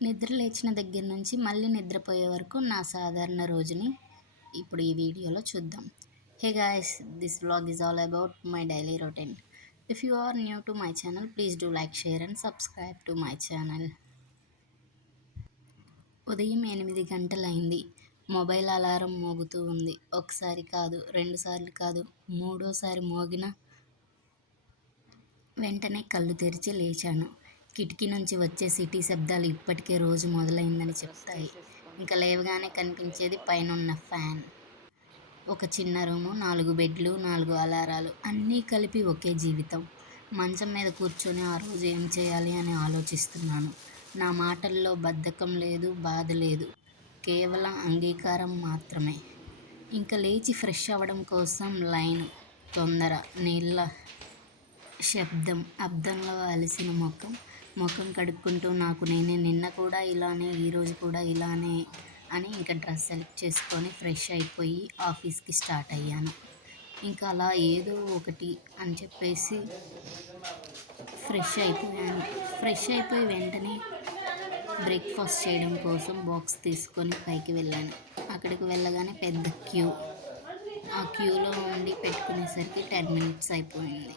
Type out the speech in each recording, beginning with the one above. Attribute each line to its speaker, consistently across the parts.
Speaker 1: నిద్ర లేచిన దగ్గర నుంచి మళ్ళీ నిద్రపోయే వరకు నా సాధారణ రోజుని ఇప్పుడు ఈ వీడియోలో చూద్దాం. Hey guys this blog is all about my daily routine if you are new to my channel please do like share and subscribe to my channel ఉదయం ఎనిమిది గంటలైంది. మొబైల్ అలారం మోగుతూ ఉంది. ఒకసారి కాదు రెండుసార్లు కాదు మూడోసారి మోగిన వెంటనే కళ్ళు తెరిచి లేచాను. కిటికీ నుంచి వచ్చే సిటీ శబ్దాలు ఇప్పటికే రోజు మొదలైందని చెప్తాయి. ఇంకా లేవగానే కనిపించేది పైన ఉన్న ఫ్యాన్. ఒక చిన్న రూము నాలుగు బెడ్లు నాలుగు అలారాలు అన్నీ కలిపి ఒకే జీవితం. మంచం మీద కూర్చొని ఆ రోజు ఏం చేయాలి అని ఆలోచిస్తున్నాను. నా మాటల్లో బద్ధకం లేదు బాధ లేదు. కేవలం అంగీకారం మాత్రమే. ఇంకా లేచి ఫ్రెష్ అవ్వడం కోసం లైన్ తొందర నీళ్ళ శబ్దం అబ్దంలో అలసిన ముఖం ముఖం కడుక్కుంటూ నాకు నేనే నిన్న కూడా ఇలానే ఈరోజు కూడా ఇలానే అని ఇంకా డ్రెస్ సెలెక్ట్ చేసుకొని ఫ్రెష్ అయిపోయి ఆఫీస్కి స్టార్ట్ అయ్యాను. ఇంకా అలా ఏదో ఒకటి అని చెప్పేసి ఫ్రెష్ అయిపోయాను. ఫ్రెష్ అయిపోయి వెంటనే బ్రేక్ఫాస్ట్ చేయడం కోసం బాక్స్ తీసుకొని పైకి వెళ్ళాను. అక్కడికి వెళ్ళగానే పెద్ద క్యూ. ఆ క్యూలో ఉండి పెట్టుకునేసరికి టెన్ మినిట్స్ అయిపోయింది.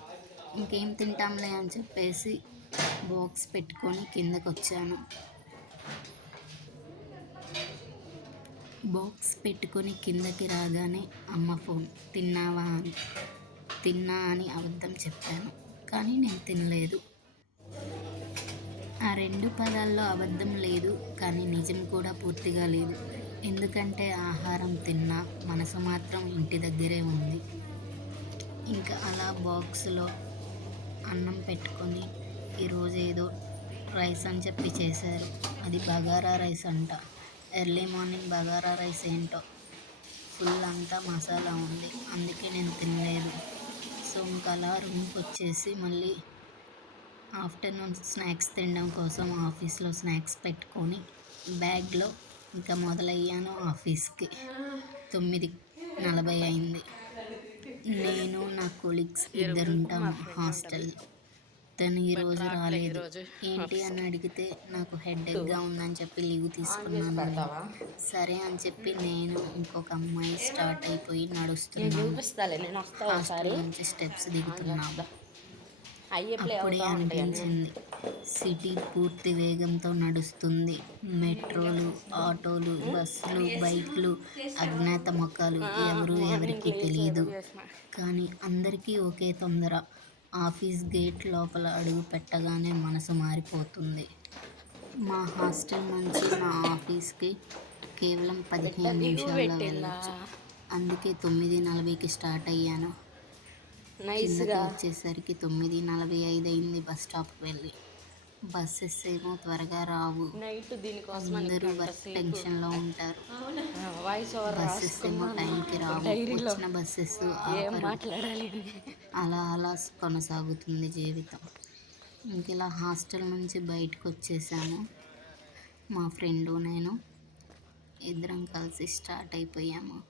Speaker 1: ఇంకేం తింటాంలే అని చెప్పేసి బాక్స్ పెట్టుకొని కిందకు వచ్చాను బాక్స్ పెట్టుకొని కిందకి రాగానే అమ్మ ఫోన్ తిన్నావా అని తిన్నా అని అబద్ధం చెప్పాను. కానీ నేను తినలేదు. ఆ రెండు పదాల్లో అబద్ధం లేదు కానీ నిజం కూడా పూర్తిగా లేదు. ఎందుకంటే ఆహారం తిన్నా మనసు మాత్రం ఇంటి దగ్గరే ఉంది. ఇంకా అలా బాక్స్లో అన్నం పెట్టుకొని ఈరోజు ఏదో రైస్ అని చెప్పి చేశారు. అది బగారా రైస్ అంట. ఎర్లీ మార్నింగ్ బగారా రైస్ ఏంటో. ఫుల్ అంతా మసాలా ఉంది. అందుకే నేను తినలేదు. సో ఇంకా అలా రూమ్కి వచ్చేసి మళ్ళీ ఆఫ్టర్నూన్ స్నాక్స్ తినడం కోసం ఆఫీస్లో స్నాక్స్ పెట్టుకొని బ్యాగ్లో ఇంకా మొదలయ్యాను ఆఫీస్కి. తొమ్మిది నలభై అయింది. నేను నా కొలీగ్స్ ఇద్దరుంటాం హాస్టల్లో. తను ఈరోజు రాలేదు. ఏంటి అని అడిగితే నాకు హెడేక్గా ఉందని చెప్పి లీవ్ తీసుకున్నాను సరే అని చెప్పి నేను ఇంకొక అమ్మాయి స్టార్ట్ అయిపోయి నడుస్తున్నాను. హాస్టల్ నుంచి స్టెప్స్ దిగుతున్నాము అప్పుడే అనిపించింది. సిటీ పూర్తి వేగంతో నడుస్తుంది. మెట్రోలు ఆటోలు బస్సులు బైక్లు అజ్ఞాత ముఖాలు ఎవరు ఎవరికి తెలియదు కానీ అందరికీ ఒకే తొందర. ఆఫీస్ గేట్ లోపల అడుగు పెట్టగానే మనసు మారిపోతుంది. మా హాస్టల్ నుంచి మా ఆఫీస్కి కేవలం పదిహేను నిమిషాల్లో వెళ్ళచ్చు. అందుకే తొమ్మిది నలభైకి స్టార్ట్ అయ్యాను. వచ్చేసరికి తొమ్మిది నలభై ఐదు అయింది బస్ స్టాప్కి వెళ్ళి. బస్సెస్ ఏమో త్వరగా రావు.
Speaker 2: నైట్ దీనికోసం
Speaker 1: అందరూ వర్క్ టెన్షన్లో ఉంటారు.
Speaker 2: వాయిస్ ఓవర్
Speaker 1: బస్సెస్ ఏమో టైంకి రావు. వచ్చిన బస్సెస్
Speaker 2: మాట్లాడాలి?
Speaker 1: అలా అలా కొనసాగుతుంది జీవితం. ఇంక ఇలా హాస్టల్ నుంచి బయటకు వచ్చేసాము. మా ఫ్రెండు నేను ఇద్దరం కలిసి స్టార్ట్ అయిపోయాము.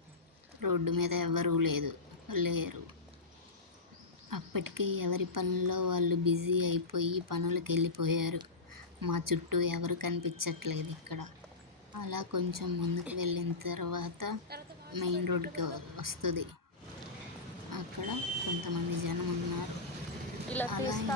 Speaker 1: రోడ్డు మీద ఎవరూ లేదు లేరు. అప్పటికే ఎవరి పనుల్లో వాళ్ళు బిజీ అయిపోయి పనులకు వెళ్ళిపోయారు మా చుట్టూ ఎవరు కనిపించట్లేదు ఇక్కడ. అలా కొంచెం ముందుకు వెళ్ళిన తర్వాత మెయిన్ రోడ్కి వస్తుంది. అక్కడ కొంతమంది జనం ఉన్నారు.
Speaker 2: ఇలా తీస్తా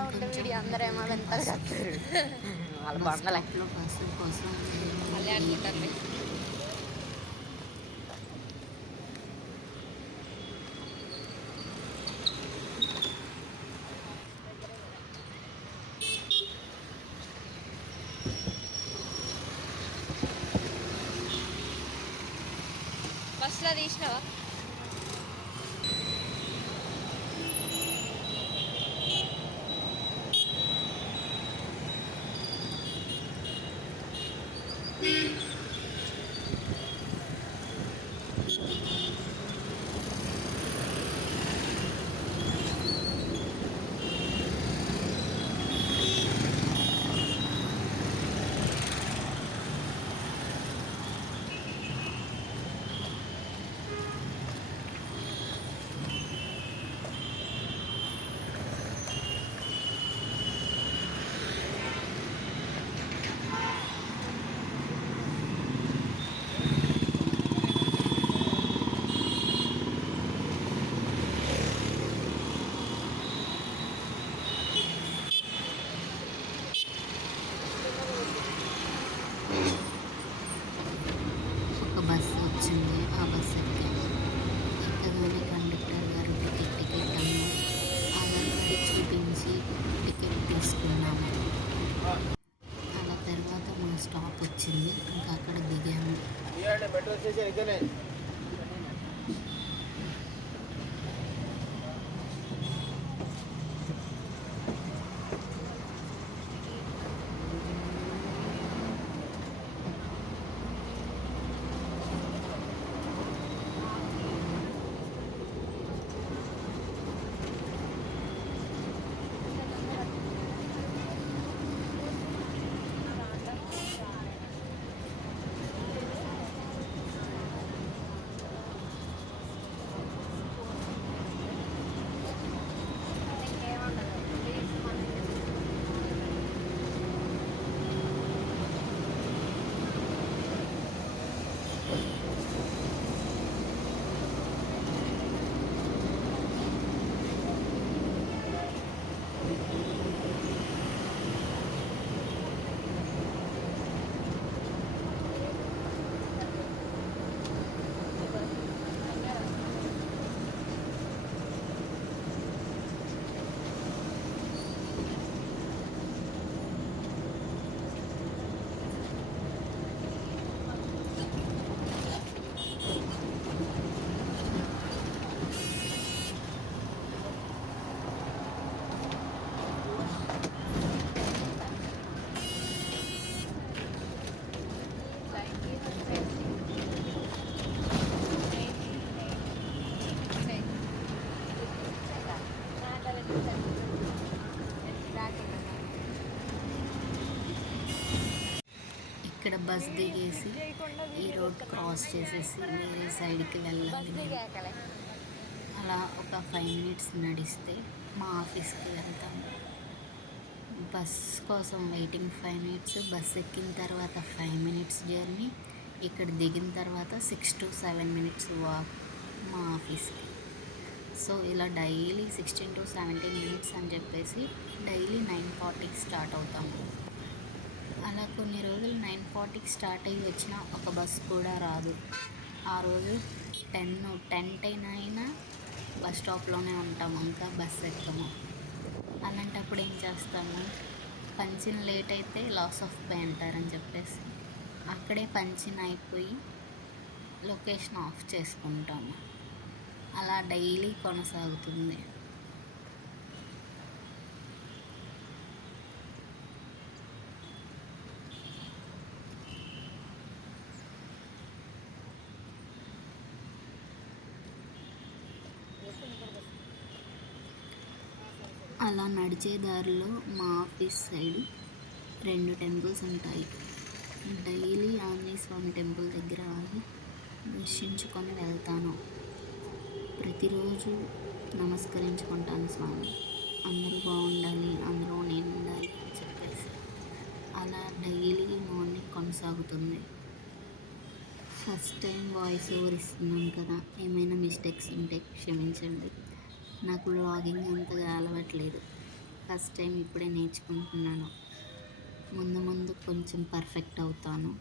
Speaker 3: এখানে
Speaker 1: ఇక్కడ బస్ దిగేసి ఈ రోడ్ క్రాస్ చేసేసి వేరే సైడ్కి వెళ్ళాలి అలా ఒక ఫైవ్ మినిట్స్ నడిస్తే మా ఆఫీస్కి వెళ్తాము. బస్ కోసం వెయిటింగ్ ఫైవ్ మినిట్స్ బస్ ఎక్కిన తర్వాత ఫైవ్ మినిట్స్ జర్నీ ఇక్కడ దిగిన తర్వాత six to seven minutes walk మా ఆఫీస్కి. సో ఇలా daily sixteen to seventeen minutes అని చెప్పేసి డైలీ నైన్ ఫార్టీకి స్టార్ట్ అవుతాము. కొన్ని రోజులు నైన్ ఫార్టీకి స్టార్ట్ అయ్యి వచ్చిన ఒక బస్ కూడా రాదు. ఆ రోజు టెన్ టెన్ టెన్ అయినా బస్ స్టాప్లోనే ఉంటాము ఇంకా బస్ ఎక్కము. అలాంటప్పుడు ఏం చేస్తాము? పంచిన లేట్ అయితే లాస్ ఆఫ్ పే అంటారని చెప్పేసి అక్కడే పంచిన అయిపోయి లొకేషన్ ఆఫ్ చేసుకుంటాము. అలా డైలీ కొనసాగుతుంది. అలా నడిచే దారిలో మా ఆఫీస్ సైడ్ రెండు టెంపుల్స్ ఉంటాయి. డైలీ ఆంజనేయ స్వామి టెంపుల్ దగ్గర ఆగి దర్శించుకొని వెళ్తాను. ప్రతిరోజు నమస్కరించుకుంటాను స్వామి. అందరూ బాగుండాలి అందులో నేను ఉండాలి అని చెప్పేసి. అలా డైలీ మార్నింగ్ కొనసాగుతుంది. ఫస్ట్ టైం వాయిస్ ఓవర్ ఇస్తున్నాను కదా ఏమైనా మిస్టేక్స్ ఉంటే క్షమించండి. నాకు వ్లాగింగ్ అంతగా అలవాట్లేదు. ఫస్ట్ టైం ఇప్పుడే నేర్చుకుంటున్నాను. ముందు ముందు కొంచెం పర్ఫెక్ట్ అవుతాను.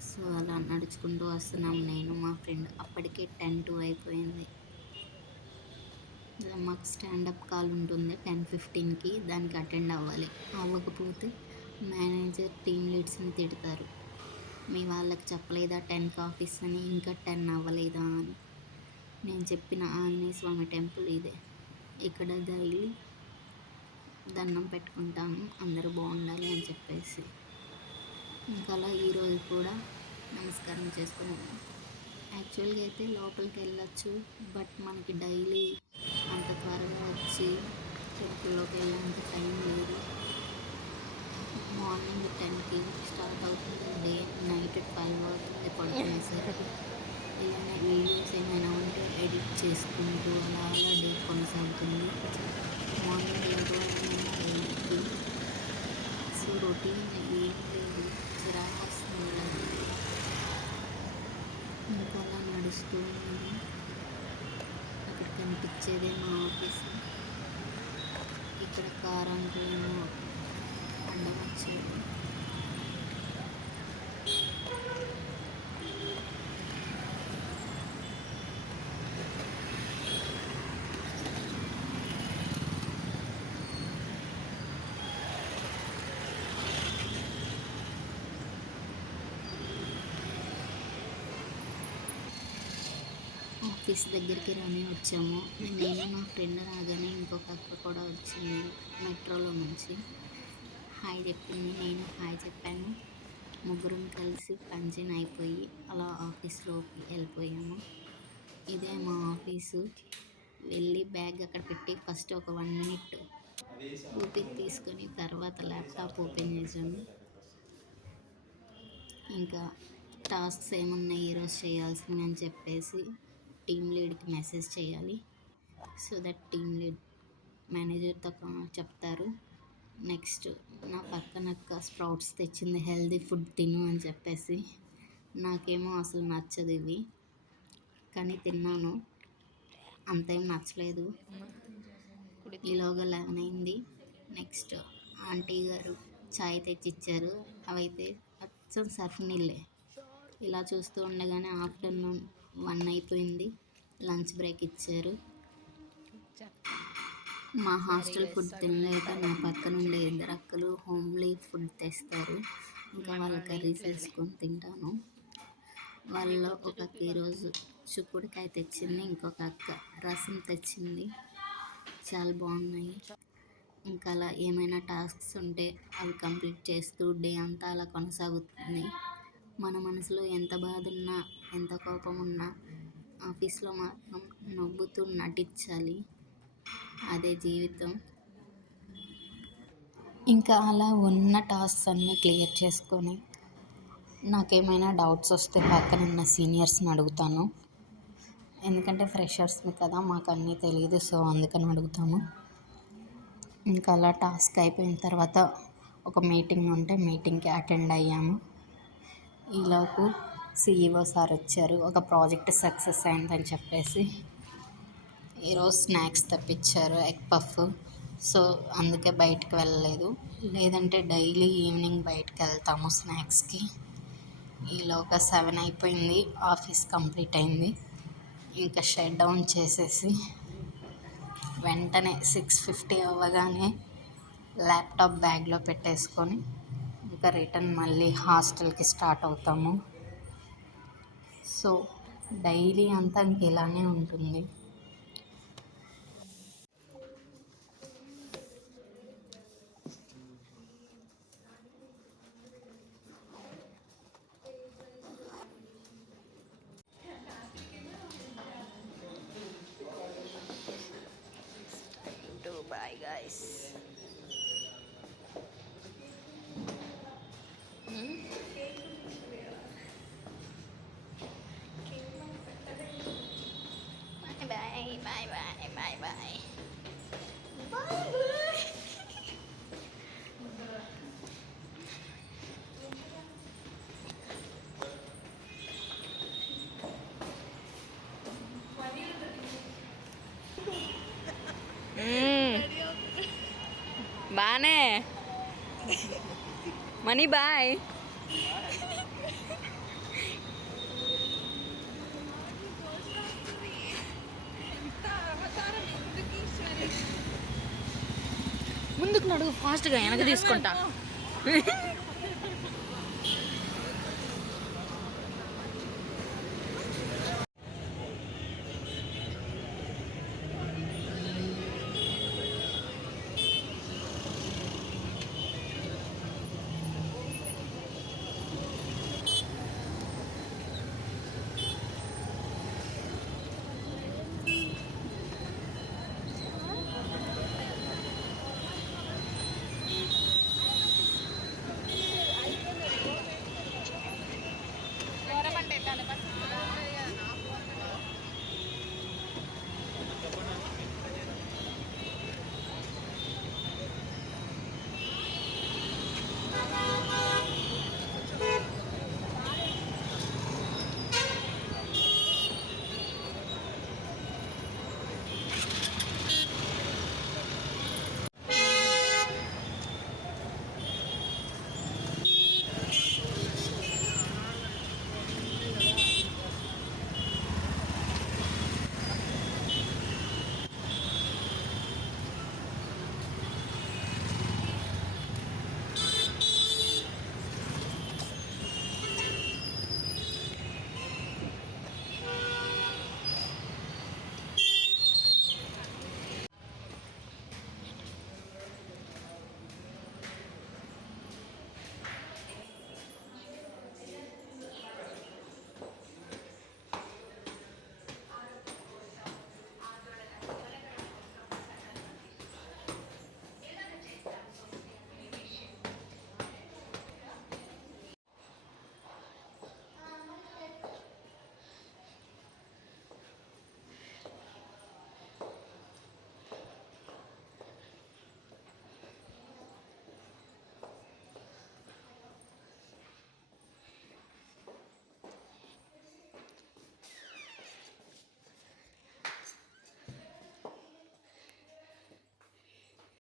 Speaker 1: సో అలా నడుచుకుంటూ వస్తున్నాం నేను మా ఫ్రెండ్ అప్పటికే టెన్ టూ అయిపోయింది. ఇలా మాకు స్టాండప్ కాల్ ఉంటుంది టెన్ ఫిఫ్టీన్కి దానికి అటెండ్ అవ్వాలి. అవ్వకపోతే మేనేజర్ టీమ్ లీడ్స్ని తిడతారు. మీ వాళ్ళకి చెప్పలేదా టెన్కి ఆఫీస్ అని? ఇంకా టెన్ అవ్వలేదా అని. నేను చెప్పిన ఆంజనేయ స్వామి టెంపుల్ ఇదే. ఇక్కడ డైలీ దండం పెట్టుకుంటాము. అందరూ బాగుండాలి అని చెప్పేసి. ఇంకా అలా ఈరోజు కూడా నమస్కారం చేసుకున్నాము యాక్చువల్గా అయితే లోపలికి వెళ్ళచ్చు. బట్ మనకి డైలీ అంత త్వరగా వచ్చి టెంపుల్లోకి వెళ్ళేంత టైం లేదు. మార్నింగ్ టెన్కి స్టార్ట్ అవుతుంది డే నైట్ ట్వెల్వ్ అవుతుంది సార్ ఇలానే వీడియోస్ ఏమైనా ఉంటే ఎడిట్ చేసుకుంటూ అలా అలా డే కొనసాగుతుంది. మార్నింగ్ ఇంట్లో ఏమైనా సో రొటీన్ ఏం లేదు చిరాకు వస్తుంది ఇంకా అలా నడుస్తూ ఉన్నాను అక్కడ కనిపించేదే మా ఆఫీస్. ఇక్కడ కార్ అంకుల్ ఏమో ఆఫీస్ దగ్గరికి రాని వచ్చాము. నేను నా ఫ్రెండ్ రాగానే ఇంకొక అక్క కూడా వచ్చింది మెట్రోలో నుంచి. హాయ్ చెప్పింది నేను హాయ్ చెప్పాను. ముగ్గురం కలిసి పంచిన అయిపోయి అలా ఆఫీస్లోకి వెళ్ళిపోయాము. ఇదే మా ఆఫీసు. వెళ్ళి బ్యాగ్ అక్కడ పెట్టి ఫస్ట్ ఒక వన్ మినిట్ ఊపిరి తీసుకొని తర్వాత ల్యాప్టాప్ ఓపెన్ చేసాము. ఇంకా టాస్క్స్ ఏమున్నాయి ఈరోజు చేయాల్సింది అని చెప్పేసి టీమ్ లీడ్కి మెసేజ్ చేయాలి. సో దట్ టీమ్ లీడ్ మేనేజర్తో కా- చెప్తారు. నెక్స్ట్ నా పక్కన స్ప్రౌట్స్ తెచ్చింది హెల్దీ ఫుడ్ తిను అని చెప్పేసి. నాకేమో అసలు నచ్చదు ఇవి. కానీ తిన్నాను. అంతేం నచ్చలేదు. ఈలోగా లెవెన్ అయింది. నెక్స్ట్ ఆంటీ గారు చాయ్ తెచ్చిచ్చారు. అవైతే అచ్చం సర్ఫ్ నీళ్ళే. ఇలా చూస్తూ ఉండగానే ఆఫ్టర్నూన్ వన్ అయిపోయింది. లంచ్ బ్రేక్ ఇచ్చారు. మా హాస్టల్ ఫుడ్ తినలేక నా పక్కన ఉండే ఇద్దరు అక్కలు హోమ్లీ ఫుడ్ తెస్తారు. ఇంకా వాళ్ళ కర్రీస్ వేసుకొని తింటాను. వాళ్ళలో ఒక అక్క ఈరోజు చుక్కుడుకాయ తెచ్చింది. ఇంకొక అక్క రసం తెచ్చింది. చాలా బాగున్నాయి. ఇంకా అలా ఏమైనా టాస్క్స్ ఉంటే అవి కంప్లీట్ చేస్తూ డే అంతా అలా కొనసాగుతుంది. మన మనసులో ఎంత బాధ ఉన్నా ఎంత కోపం ఉన్నా ఆఫీస్లో మాత్రం నవ్వుతూ నటించాలి. అదే జీవితం. ఇంకా అలా ఉన్న టాస్క్స్ అన్నీ క్లియర్ చేసుకొని నాకేమైనా డౌట్స్ వస్తే పక్కన ఉన్న సీనియర్స్ని అడుగుతాను. ఎందుకంటే ఫ్రెషర్స్ని కదా మాకు అన్నీ తెలియదు సో అందుకని అడుగుతాము ఇంకా అలా టాస్క్ అయిపోయిన తర్వాత ఒక మీటింగ్ ఉంటే మీటింగ్కి అటెండ్ అయ్యాము. ఈలోపు సిఈఓ సార్ వచ్చారు. ఒక ప్రాజెక్ట్ సక్సెస్ అయిందని చెప్పేసి ఈరోజు స్నాక్స్ తెప్పించారు ఎగ్ పఫ్. సో అందుకే బయటకు వెళ్ళలేదు. లేదంటే డైలీ ఈవినింగ్ బయటకు వెళ్తాము స్నాక్స్కి. ఈలోగా సెవెన్ అయిపోయింది. ఆఫీస్ కంప్లీట్ అయింది. ఇంకా షట్ డౌన్ చేసేసి వెంటనే సిక్స్ ఫిఫ్టీ అవ్వగానే ల్యాప్టాప్ బ్యాగ్లో పెట్టేసుకొని ఇంకా రిటర్న్ మళ్ళీ హాస్టల్కి స్టార్ట్ అవుతాము. సో డైలీ అంతా ఇంకెలానే ఉంటుంది.
Speaker 2: టు బాయ్ బానే. మనీ బాయ్. ముందుకు నడుగు ఫాస్ట్గా వెనక తీసుకుంటా.